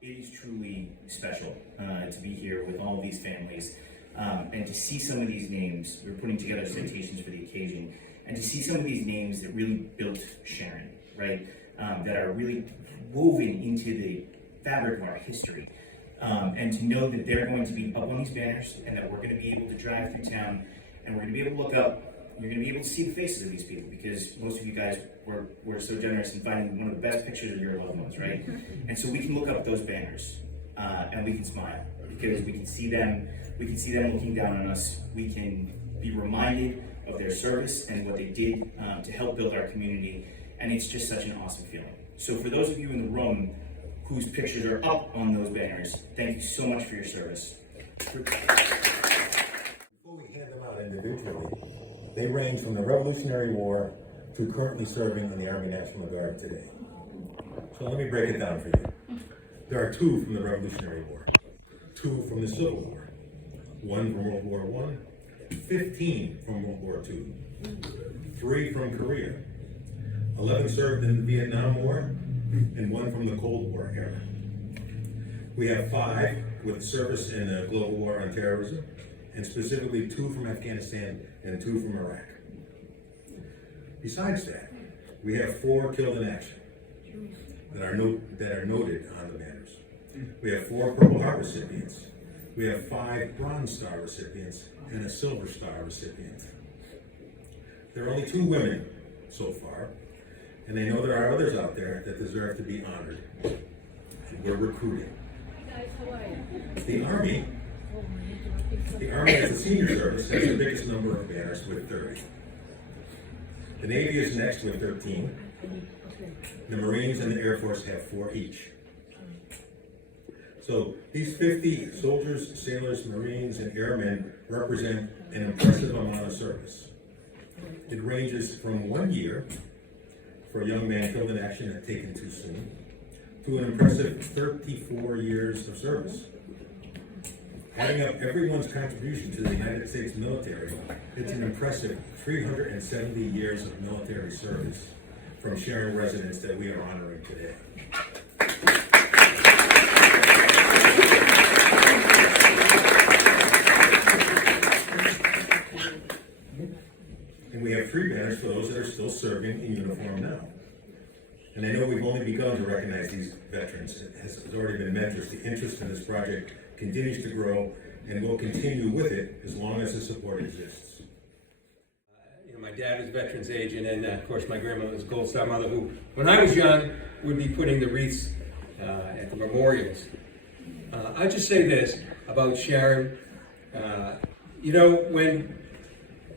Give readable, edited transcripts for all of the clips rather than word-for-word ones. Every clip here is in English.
It is truly special to be here with all of these families and to see some of these names. We're putting together citations for the occasion, and to see some of these names that really built Sharon, right? That are really woven into the fabric of our history. And to know that they're going to be up on these banners, and that we're going to be able to drive through town, and we're going to be able to look up. You're going to be able to see the faces of these people, because most of you guys were so generous in finding one of the best pictures of your loved ones, right? And so we can look up those banners and we can smile, because we can see them looking down on us. We can be reminded of their service and what they did to help build our community, and it's just such an awesome feeling. So for those of you in the room whose pictures are up on those banners, thank you so much for your service. Before we hand them out individually, they range from the Revolutionary War to currently serving in the Army National Guard today. So let me break it down for you. There are 2 from the Revolutionary War, 2 from the Civil War, 1 from World War I, 15 from World War II, 3 from Korea, 11 served in the Vietnam War, and 1 from the Cold War era. We have 5 with service in the global war on terrorism, and specifically 2 from Afghanistan and 2 from Iraq. Besides that, we have 4 killed in action that are noted on the banners. We have 4 Purple Heart recipients. We have 5 Bronze Star recipients and a Silver Star recipient. There are only 2 women so far, and I know there are others out there that deserve to be honored. And we're recruiting. The Army as a senior service has the biggest number of banners with 30. The Navy is next with 13. The Marines and the Air Force have 4 each. So these 50 soldiers, sailors, Marines, and airmen represent an impressive amount of service. It ranges from 1 year for a young man killed in action and taken too soon, to an impressive 34 years of service. Adding up everyone's contribution to the United States military, it's an impressive 370 years of military service from Sharon residents that we are honoring today. And we have 3 banners for those that are still serving in uniform now. And I know we've only begun to recognize these veterans. It has already been mentioned. The interest in this project continues to grow, and will continue with it as long as the support exists. My dad was veterans agent, and of course my grandmother was Gold Star mother, who, when I was young, would be putting the wreaths at the memorials. I'll just say this about Sharon. When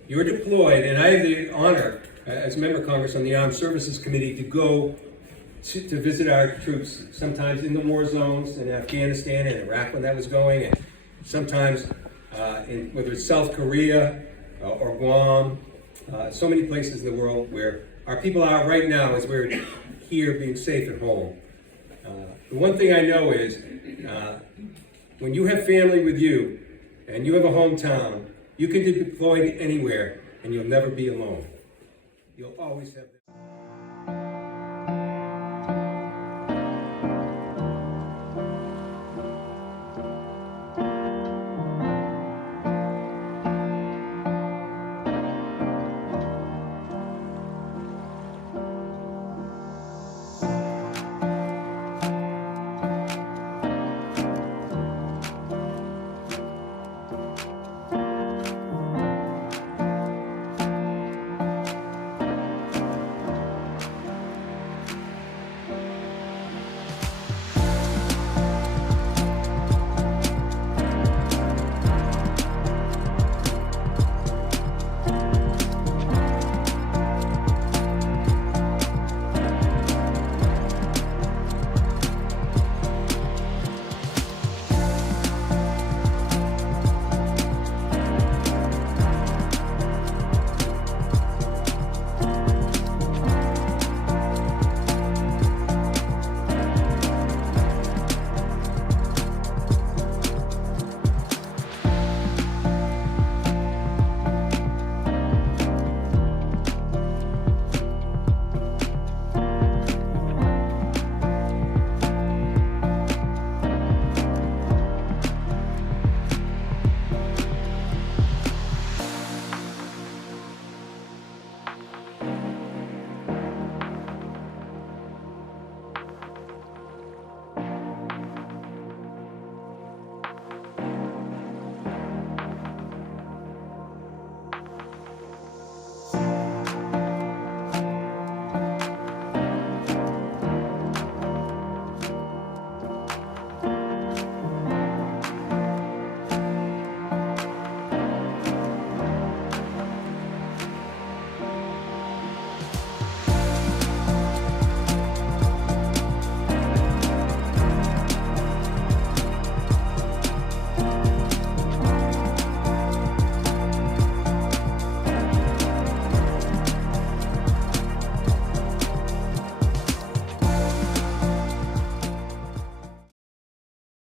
you're deployed, and I have the honor as a member of Congress on the Armed Services Committee to go to visit our troops, sometimes in the war zones in Afghanistan and Iraq when that was going, and sometimes whether it's South Korea or Guam, so many places in the world where our people are right now as we're here being safe at home. The one thing I know is when you have family with you and you have a hometown, you can be deployed anywhere and you'll never be alone. You'll always have that.